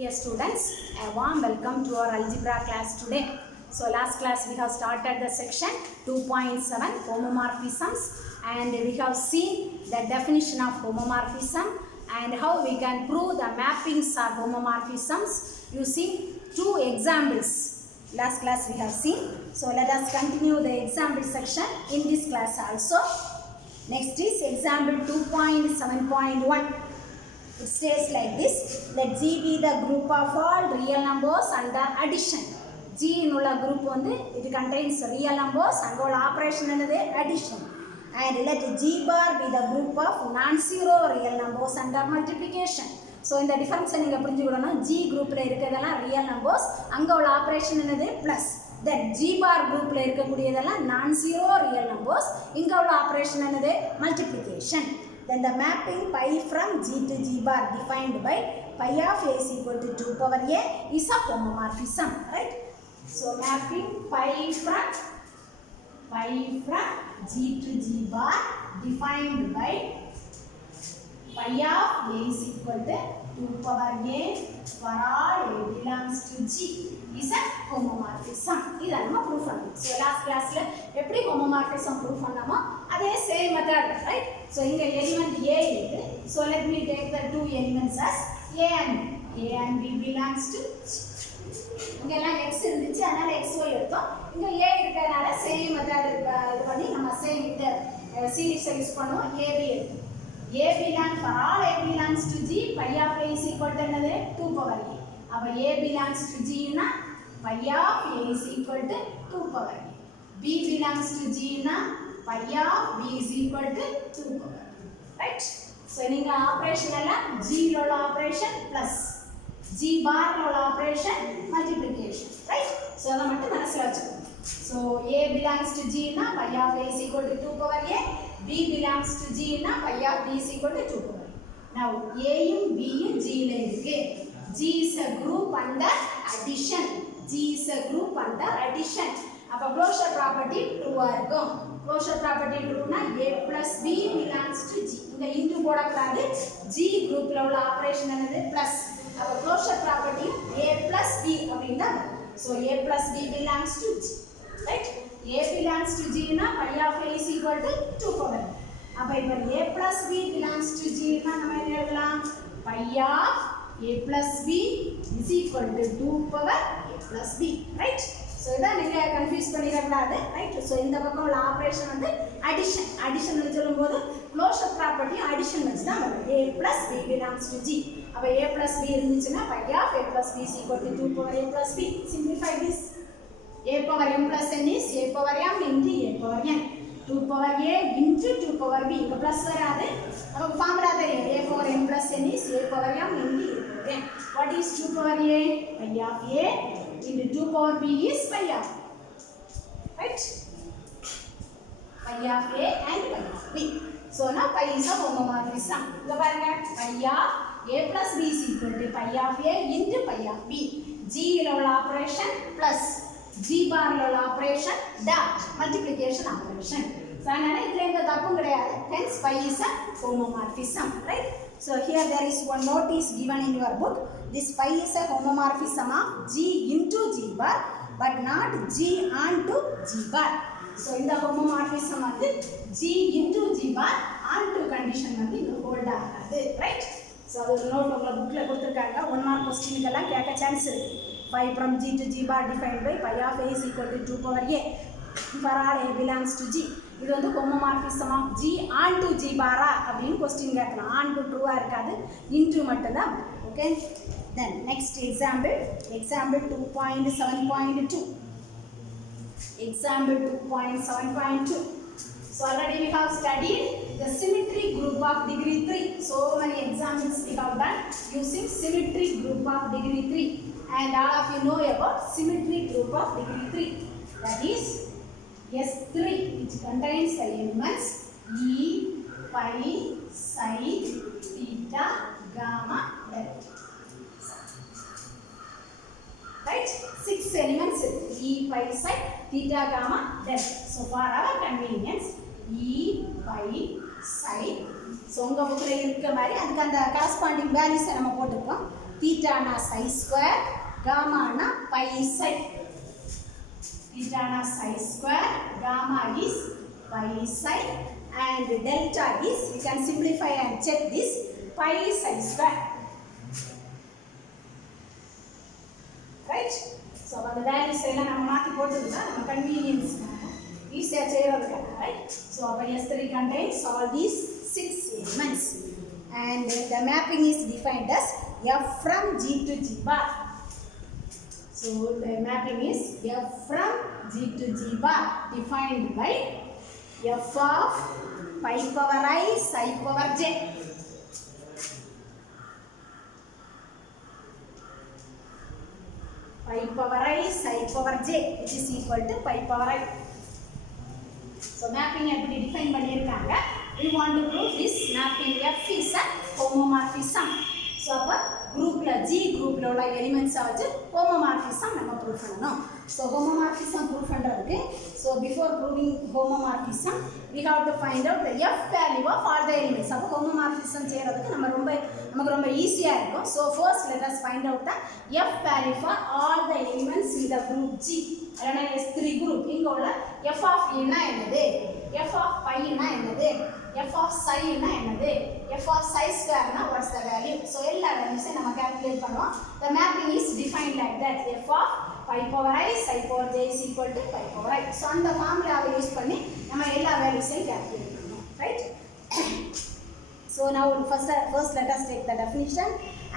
Dear students, a warm welcome to our algebra class today. So last class we have started the section 2.7 homomorphisms, and we have seen the definition of homomorphism and how we can prove the mappings of homomorphisms using two examples. Last class we have seen. So let us continue the example section in this class also. Next is example 2.7.1. It states like this: let G be the group of all real numbers under addition. G in ulla group it contains real numbers and all operation is addition. And let G bar be the group of non-zero real numbers under multiplication. So in the difference G group real numbers and all operation is plus. That G bar group non-zero real numbers and all operation is multiplication. Then the mapping pi from G to G bar defined by pi of a is equal to 2 power a is a homomorphism, right? So mapping pi from G to G bar defined by pi of a is equal to 2 power a for all a belongs to G is a homomorphism. This is our proof. So last class எப்படி homomorphism proof பண்ணோமோ அதே same method, right? So இங்க element a இருக்கு. So let me take the two elements as a and b belongs to இங்க எல்லாம் x இருந்துச்சு, அதனால xy எடுத்தோம். இங்க a இருக்கறனால same method இது பண்ணி நம்ம same இந்த series யூஸ் பண்ணுவோம். ab எடுத்தோம். a belongs for all a belongs to G, pi of a is equal to என்னது 2 power a. அப்ப a belongs to G னா pi of a is equal to 2 power a. b belongs to G னா pi of b is equal to 2 power a. Right? So நீங்க operation எல்லாம் G ல உள்ள operation plus G bar ல உள்ள operation multiplication. Right? So அத மட்டும் மனசுல வச்சுக்கோங்க. So a belongs to G னா pi of a is equal to 2 power a. b belongs to G னா pi of b is equal to 2 power a. Now a யும் b யும் G ல இருக்கு. G is a group under addition. G is a group under addition. அப்ப closure property true ஆ இருக்கும். Closure property true னா a plus b belongs to G. இந்த into போடக்கூடாது. G groupல உள்ள ஆபரேஷன் என்னது plus. அப்ப closure property a plus b அப்படினா so a plus b belongs to G. Right? a belongs to G னா pi of a is equal to 2 power. அப்ப இப்ப a plus b belongs to G னா நம்ம என்ன எழுதலாம்? pi of a plus b is equal to 2 power a plus b. Right? So இதான் நீங்க confuse பண்ணிர கூடாது. ரைட்? சோ இந்த பக்கம் உள்ள ஆபரேஷன் அடிஷன் னு சொல்லும்போது க்ளோஷர் ப்ராப்பர்ட்டி அடிஷன் வச்சு தான் வரும். a plus b belongs to G. அப்ப a plus b இருந்துச்சுனா pi of a plus b is equal to 2 power a plus b. Simplify this. a power m plus n is a power m into a power n. 2 power a into 2 power b. இங்க plus வராது. நமக்கு formula தெரியும். a power m plus n is a power m into a power n. What is 2 power a? Pi of a into 2 power b is pi of a. Right? Pi of a and pi of b. So now pi is a homomorphism. இங்க பாருங்க pi of a plus b is equal to pi of a into pi of b. G ல உள்ள operation plus G bar ல உள்ள operation dot multiplication operation. So அதனால இதுல எந்த தப்பும் கிடையாது. Hence pi is a homomorphism. Right? So here there is one notice given in your book. This pi is a homomorphism of G into G bar but not G onto G bar. So in the homomorphism வந்து G into G bar onto condition வந்து இது hold ஆகாது. Right? So அது ஒரு note உங்க புக்ல கொடுத்திருக்காங்க. 1 mark question எல்லாம் கேட்க சான்ஸ் இருக்கு. Pi from G to G bar defined by pi of a is equal to 2 power a for all a belongs to G. இது வந்து homomorphism of G onto G bar அப்படினு question கேட்கலாம். onto true ஆ இருக்காது. into மட்டும் தான். Okay? Then next example 2.7.2. Example 2.7.2. So already we have studied the symmetry group of degree 3. So many examples we have done using symmetry group of degree 3. And all of you know about symmetry group of degree 3. That is S3, which contains the elements E, pi, psi, theta, gamma, delta. Right? 6 elements E, pi, psi, theta, gamma, delta. So for our convenience, E, pi, psi, so உங்கள் புக்கில் இருக்கிற மாதிரி அதுக்கு அந்த corresponding வேல்யூஸை நம்ம போட்டுருக்கோம். தீட்டானா சை ஸ்கொயர், காமானா பை சை. தீட்டானா psi square, gamma is phi psi, and delta is, we can simplify and check this, pi psi square. Right? So the values எல்லாம் நம்ம மாத்தி போட்டுட்டா நம்ம convenience ஈஸியா செய்யறதுக்கு. Right? So S3 contains all these 6 elements, and the mapping is defined as f from G to G bar. So the mapping is f from G to G bar defined by f of pi power I psi power j. Pi power I psi power j, which is equal to pi power I. So mapping எப்படி define பண்ணிருக்காங்க. We want to prove this mapping f is a homomorphism. So அப்ப groupல G groupல உள்ள elements வச்சு homomorphism நம்ம prove பண்ணனும். So homomorphism prove பண்றதுக்கு, so before proving homomorphism we have to find out the f value of all the elements. அப்ப homomorphism செய்யறதுக்கு நமக்கு ரொம்ப ஈஸியா இருக்கும். So first let us find out the f value for all the elements in the group G. அல்லனா S3 group. இங்க உள்ள f of a னா என்னது, f of pi னா என்னது, f of psi னா என்னது, f of psi square னா what's the value. So எல்லா வேல்யூஸை நம்ம கால்குலேட் பண்ணுவோம். The mapping is defined like that. f of pi power I psi power j is equal to pi power I. So அந்த ஃபார்முலாவை use பண்ணி நம்ம எல்லா வேல்யூஸையும் கால்குலேட் பண்ணுவோம். Right? So now first let us take the definition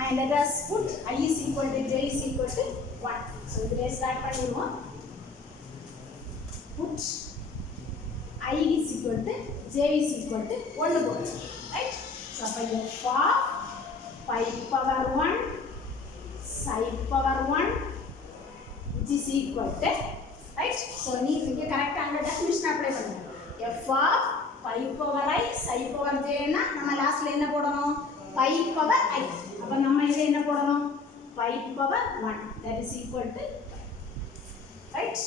and let us put I is equal to j is equal to 1. So இதிலே start பண்ணிடுவோம். Put I is equal to j is equal to 1 போடுவோம். Right? So அப்ப f of pi power 1 psi power 1 which is equal to, right? So நீ இங்க கரெக்ட்டா அந்த definition apply பண்ணுங்க. f of pi power I psi power j னா நம்ம லாஸ்ட்ல என்ன போடணும், pi power I. அப்ப நம்ம இங்க என்ன போடணும், pi power 1 that is equal to, right?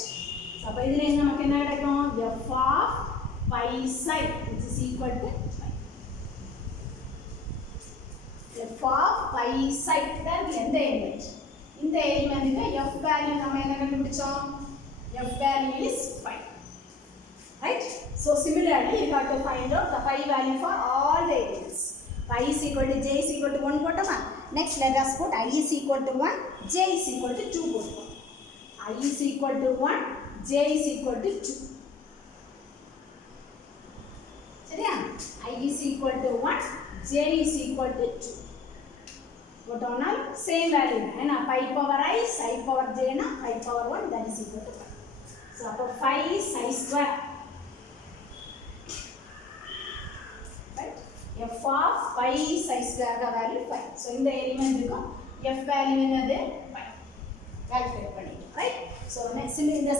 So அப்ப இதுல நமக்கு என்ன கிடைக்கும், f of pi psi which is equal to f of pi psi. that எந்த எலிமெண்ட், இந்த எலிமெண்ட்க்கு f வேல்யூ நம்ம என்ன கண்டுபிடிச்சோம், f value is pi. Right? So similarly you have to find out the pi value for all the elements. Pi is equal to j is equal to 1 போட்டோமா. Next let us put I is equal to 1, j is equal to 2 போடுவோம். I is equal to 1, j is equal to 2. சரியா? I is equal to 1, j is equal to 2. போட்டோம்னா same value என்ன, pi power I psi power j னா pi power 1 that is equal to 5. So அப்ப 5 psi square, right? f of pi psi square का value 5. So இந்த element இருக்கும் f value என்னது 5. calculate பண்ணிட்டோம். Right? So next in the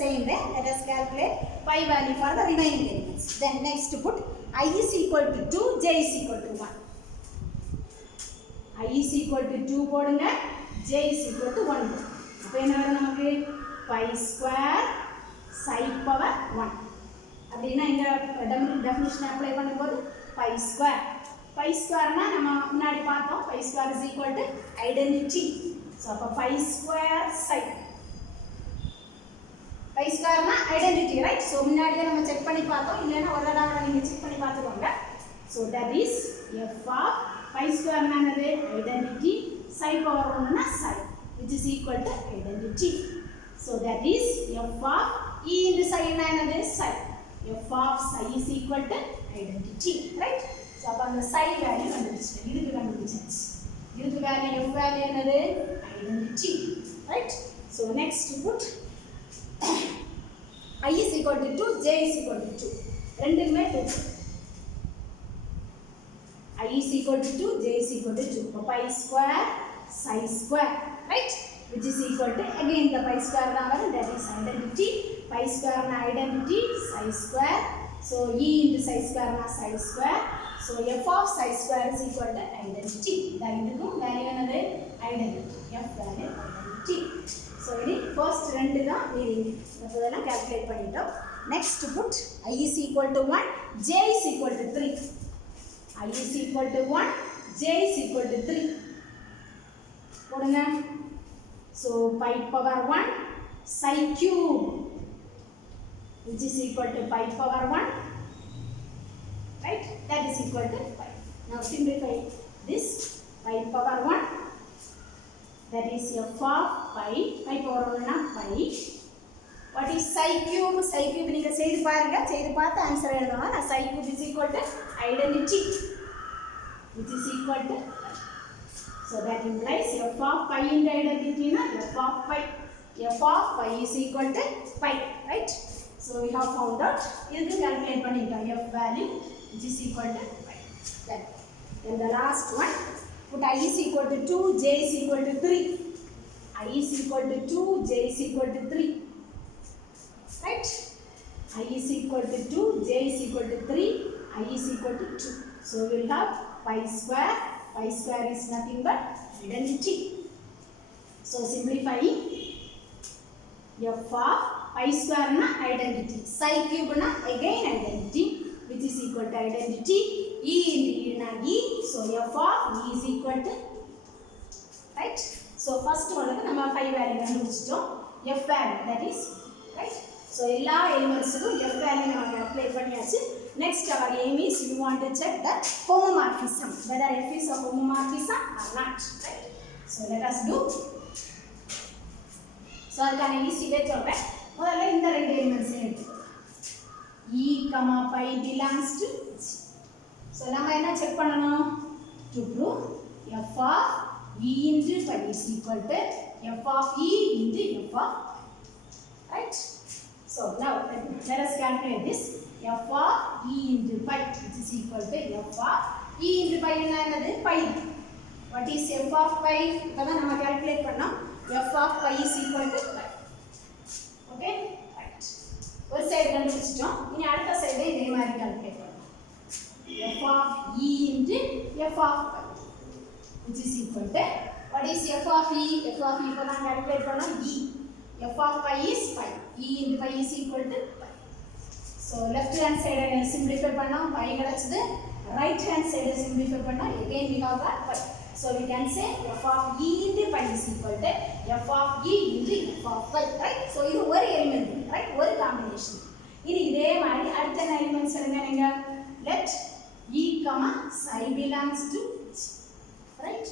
same way let us calculate pi value for the remaining elements. Then next put I is equal to 2, j is equal to 1. I is equal to 2 போடுங்க, j is equal to 1. அப்ப என்ன வரும் நமக்கு, pi square psi power 1. அப்படினா இந்த definition apply பண்ணும்போது pi square னா நம்ம முன்னாடி பார்த்தோம் pi square is equal to identity. So அப்ப pi square psi னா identity, right? So முன்னாடியே நம்ம செக் பண்ணி பார்த்தோம், இல்லனா ஒரு தடவை நீங்க செக் பண்ணி பார்த்துக்கோங்க. So that is f of pi square னா என்னது, identity, psi power 1 னா psi which is equal to identity. So that is f of e into psi னா என்னது, psi. f of psi is equal to identity, right? So அப்ப அந்த psi value கண்டுபிடிச்சிட்டோம். இதுக்கு கண்டுபிடிச்சாச்சு. இதுக்கு வேல்யூ f வேல்யூ என்னது, identity, right? So next put I is equal to 2, j is equal to 2. ரெண்டுமே 2. I is equal to 2, j is equal to 2. So pi square psi square, right? Which is equal to, again the pi square தான் வரும், that is identity. Pi square na identity, psi square. So e into psi square na psi square. So f of psi square is equal to identity. That இதுக்கும் value என்னது, identity. f value identity. So ini first ரெண்டு தான் meaning, அதெல்லாம் calculate பண்ணிட்டோம். Next put I is equal to 1, j is equal to 3. I is equal to 1, j is equal to 3. போடுங்க. So pi power 1 psi cube which is equal to pi power 1, right? That is equal to pi. Now simplify this. Pi power 1, that is f of pi. Pi power 1 na pi. What is psi cube? Psi cube நீங்க செய்து பாருங்க. செய்து பார்த்து answer எழுதணும். Psi cube is equal to identity, which is equal to, so that implies f of pi into identity na f of pi. F of pi is equal to pi, right? So we have found out. This calculate பண்ணிட்டோம் f value which is equal to pi. Then the last one, put I is equal to 2, j is equal to 3. I is equal to 2, j is equal to 3. Right? I is equal to 2, j is equal to 3, I is equal to 2. So we will have pi square. Pi square is nothing but identity. So simplifying, f of pi square na identity, psi cube na again identity, which is equal to identity. E into E na E, so f of E is equal to, right? So first one நம்ம 5 value கண்டுபிடிச்சிட்டோம். F value, that is, right? So எல்லா எலிமெண்ட்ஸ்க்கும் F value நம்ம apply பண்ணியாச்சு. Next our aim is we want to check the homomorphism, whether F is a homomorphism or not, right? So let us do. So அதுக்கான easy way சொல்றேன். முதல்ல இந்த ரெண்டு elements எடுத்துக்கோ. E, pi belongs to H. So நம்ம என்ன check பண்ணணும்? To prove f of E into pi is equal to f of E into f of pi. Right? So now let us calculate this. F of E into pi which is equal to f of E into pi என்னது? Pi. What is f of pi? இப்பதான் நம்ம calculate பண்ணோம். f of pi is equal to pi. Okay? Right. ஒரு side கண்டுபிடிச்சிட்டோம். இனி அடுத்த side இதே மாதிரி calculate பண்ணணும். f of E into f of pi which is equal to, what is f of E? F of E இப்பதான் calculate பண்ணோம். E. f of pi is pi. E into pi is equal to pi. So left hand side simplify பண்ணோம், pi கிடைச்சது. Right hand side simplify பண்ணோம், again we have got pi. So we can say f of E into pi is equal to f of E into f of pi, right? So இது ஒரு element, right? ஒரு combination. இனி இதே மாதிரி அடுத்த elements எடுங்க நீங்க. Let E, psi belongs to H, right?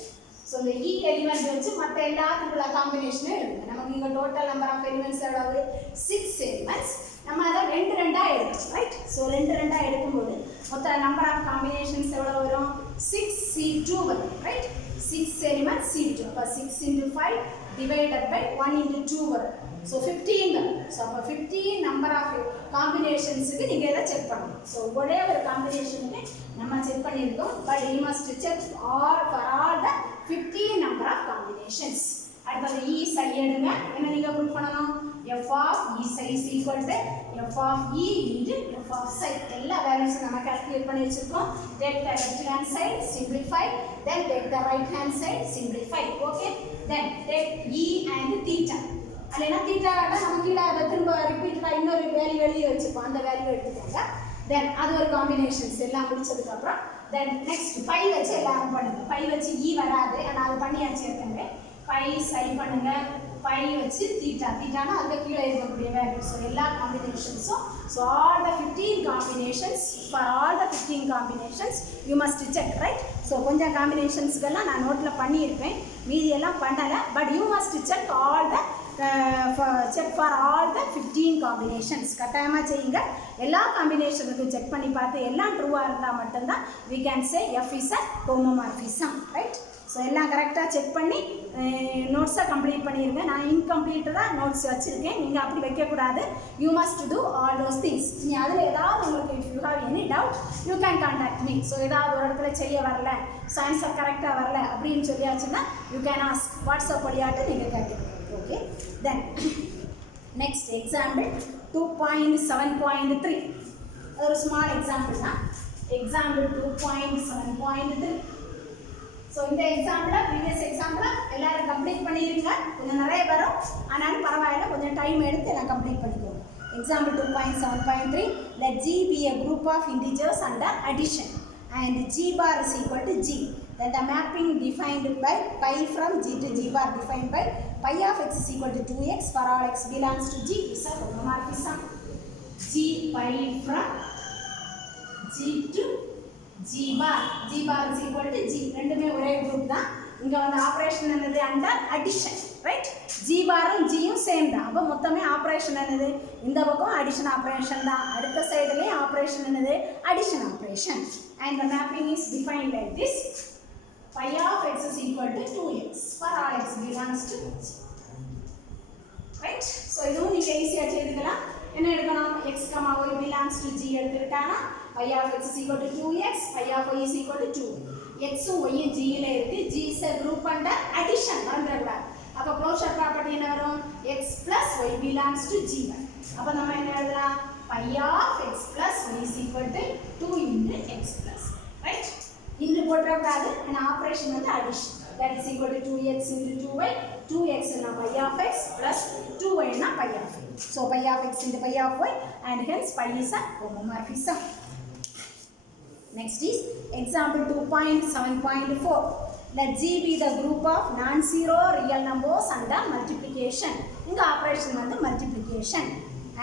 So the E element வச்சு மற்ற எல்லாத்துக்குள்ள காம்பினேஷன் எழுதுங்க. நமக்கு இங்க டோட்டல் நம்பர் ஆஃப் எலிமெண்ட்ஸ் எவ்வளவு? 6 எலிமெண்ட்ஸ். நம்ம அதை ரெண்டு ரெண்டா எடுக்கணும், ரைட்? ஸோ ரெண்டு ரெண்டா எடுக்கும்போது மொத்த நம்பர் ஆஃப் காம்பினேஷன்ஸ் எவ்வளோ வரும்? 6C2 வரும், ரைட்? 6 elements C2. அப்போ 6 into 5 divided by 1 into 2 வரும். ஸோ 15 வரும். ஸோ அப்போ 15 நம்பர் ஆஃப் காம்பினேஷன்ஸுக்கு நீங்கள் எதை செக் பண்ணணும்? ஸோ ஒரே ஒரு காம்பினேஷனுக்கு நம்ம செக் பண்ணியிருக்கோம். But you must check for all the 15 number of combinations. அடுத்தது E psi எடுங்க. என்ன நீங்கள் ப்ரூவ் பண்ணணும்? f of E psi is equal to f of E into f of psi. எல்லா வேல்யூஸும் நம்ம கால்குலேட் பண்ணி வச்சிருக்கோம். Take the left hand side, simplify. Then take the right hand side, simplify. Okay? Then take E and theta. அல்லனா theta நமக்கு இல்ல அதை திரும்ப ரிப்பீட்டடா இன்னொரு வேல்யூ வெளியே வச்சுப்போம். அந்த வேல்யூ எடுத்துக்கோங்க. Then அது ஒரு காம்பினேஷன்ஸ் எல்லாம் முடிச்சதுக்கு அப்புறம் then next pi வச்சு எல்லாம் பண்ணுங்க. pi வச்சு E வராது. ஆனா அது பண்ணியாச்சு ஏற்கனவே. pi psi பண்ணுங்க. pi வச்சு theta. thetaனா அதுக்கு கீழே இருக்கக்கூடிய வேல்யூ. ஸோ எல்லா காம்பினேஷன்ஸும், so all the 15 combinations, for all the 15 combinations you must check, right? So கொஞ்சம் காம்பினேஷன்ஸ்க்கெல்லாம் நான் நோட்டில் பண்ணியிருப்பேன், மீதி எல்லாம் பண்ணலை. But you must check all the check for all the 15 combinations. கட்டாயமாக செய்யுங்க. எல்லா காம்பினேஷனுக்கும் செக் பண்ணி பார்த்து எல்லாம் ட்ரூவாக இருந்தால் மட்டும்தான் we can say F is a homomorphism, right? So எல்லாம் கரெக்டாக செக் பண்ணி நோட்ஸை கம்ப்ளீட் பண்ணிடுங்க. நான் இன்கம்ப்ளீட்டடாக நோட்ஸ் வச்சுருக்கேன், நீங்கள் அப்படி வைக்கக்கூடாது. You must do all those things. நீ அதில் ஏதாவது உங்களுக்கு if you have any doubt you can contact me. So ஏதாவது ஒரு இடத்துல செய்ய வரல, சயின்ஸை கரெக்டாக வரல அப்படின்னு சொல்லியாச்சுன்னா யூ கேன் ஆஸ்க், வாட்ஸ்அப் வழியாட்டு நீங்கள் கேட்டுக்கணும். Okay, then next example 2.7.3. அது ஒரு ஸ்மால் எக்ஸாம்பிள் தான். எக்ஸாம்பிள் 2.7.3. ஸோ இந்த எக்ஸாம்பிளை ப்ரீவியஸ் எக்ஸாம்பிளை எல்லாரும் கம்ப்ளீட் பண்ணிடுங்க. கொஞ்சம் நிறைய வரும், ஆனாலும் பரவாயில்ல, கொஞ்சம் டைம் எடுத்து எல்லாம் கம்ப்ளீட் பண்ணிக்கோங்க. Example 2.7.3. Let G be a group of integers under addition. and G bar is equal to G. Then the mapping defined by pi from G to G bar defined by pi of x is equal to 2x for all x belongs to G is a homomorphism. G pi from G to G bar. G bar is equal to G. ரெண்டுமே ஒரே group தான். இங்க வந்து operation என்னது under addition, right? G பாரும் G யும் same தான். அப்ப மொத்தமே ஆபரேஷன் என்னது? இந்த பக்கம் அடிஷன் ஆபரேஷன் தான். அடுத்த சைடுலயே ஆபரேஷன் என்னது? Addition operation. And the mapping is defined like this. Pi of x is equal to 2x for all x belongs to G. Right? So இதுவும் நீங்க ஈஸியா செய்துக்கலாம். என்ன எடுக்கணும்? x, y belongs to G எடுத்துக்கிட்டானா pi of x is equal to 2x, pi of y is equal to 2. x um y um G ல இருக்கு. G is a group under addition. மறந்துடக்கூடாது. அப்ப closure property என்ன வரும்? x plus y belongs to G. அப்ப நம்ம என்ன எழுதலாம்? pi of x plus y is equal to 2 into x plus. Right? இன்று போடக்கூடாது. an operation வந்து addition. That is equal to 2x into 2y. 2x na pi of x plus 2y na pi of y. So pi of x into pi of y and hence pi is a homomorphism. Next is example 2.7.4. Let G be the group of non-zero real numbers under multiplication. Inga operation vandu multiplication.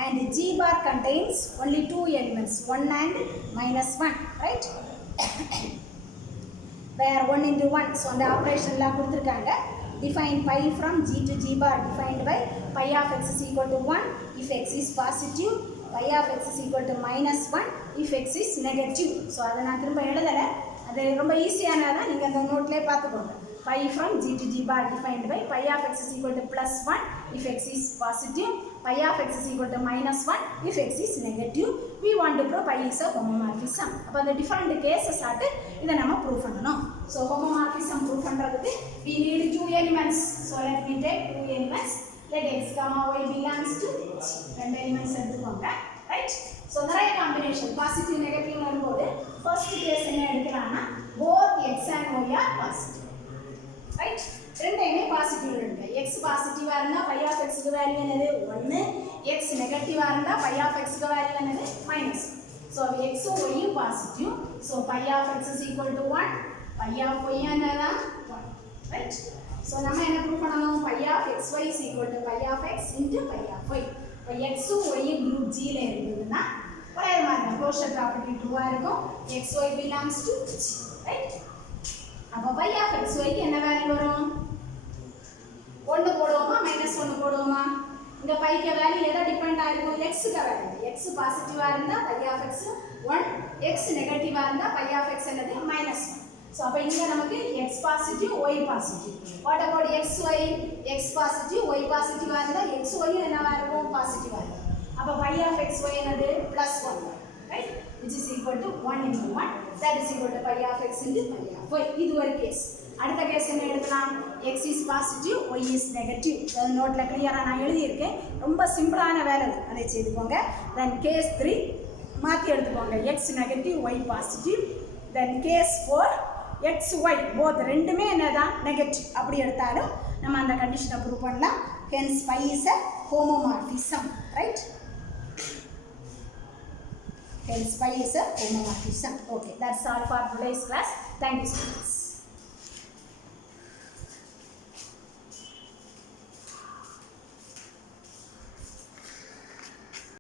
And G bar contains only two elements, 1 and minus 1, right? Where 1 into 1. So the operation la kuduthirukanga. Define pi from G to G bar defined by pi of x is equal to 1 if x is positive, pi of x is equal to minus 1 if x is negative. So அதை நான் திரும்ப எழுதல. அது ரொம்ப ஈஸியானதா நீங்க அந்த நோட்லயே பாத்துக்கோங்க. Pi from G to G bar defined by pi of x is equal to plus 1 if x is positive, pi of x is equal to minus 1 if x is negative. We want to prove pi is a homomorphism. அப்ப அந்த different cases ஆட்டு இத நம்ம prove பண்ணனும். So homomorphism prove பண்றதுக்கு we need two elements. So let me take two elements. Let x, y belongs to G. ரெண்டு elements எடுத்துக்கோங்க. Right? So நிறைய combination positive negative வரும்போது first case என்ன எடுக்கலாம்னா both x and y are positive. Right? ரெண்டையுமே positive எடுங்க. x பாசிட்டிவா இருந்தா pi of x க்கு வேல்யூ என்னது? 1. x நெகட்டிவா இருந்தா pi of x க்கு வேல்யூ என்னது? -1. So x um y um positive. So pi of x is equal to 1. Pi of y என்னன்னா 1. Right? So நம்ம என்ன ப்ரூவ் பண்ணனும்? pi of xy is equal to pi of x into pi of y. இப்போ x உம் y உம் group G ல இருக்குதுன்னா ஒரே மாதிரி closure property ட்ரூவா இருக்கும். xy belongs to G. Right? அப்ப pi of xy க்கு என்ன வேல்யூ வரும்? 1 போடுவோமா -1 போடுவோமா? இங்க pi க்கு வேல்யூ எதை டிபெண்ட் ஆயிருக்கும்? x க்கு வேல்யூ. x பாசிட்டிவா இருந்தா pi of x 1, x நெகட்டிவா இருந்தா pi of x என்னது? -1. சோ அப்ப இங்க நமக்கு x positive y positive. What about xy? x positive y பாசிட்டிவா இருந்தா xy என்னவா இருக்கும்? பாசிட்டிவா இருக்கும். அப்ப pi of xy என்னது? +1. Right? Which is equal to 1 into 1. That is equal to pi of x into pi of y. இது ஒரு கேஸ். அடுத்த கேஸ் என்ன எடுக்கலாம்? x is positive, y is negative. அது நோட்ல கிளியரா நான் எழுதி இருக்கேன். ரொம்ப சிம்பிளான வேலை அதை செய்துக்கோங்க. Then case 3 மாத்தி எடுத்துக்கோங்க. x negative, y positive. Then case 4 x y both ரெண்டுமே என்னதான் நெகட்டிவ். அப்படி எடுத்தாலும் நம்ம அந்த கண்டிஷனை ப்ரூவ் பண்ணலாம். Hence pi is a homomorphism. Right? Hence pi is a homomorphism. Okay, that's all for today's class. Thank you, students.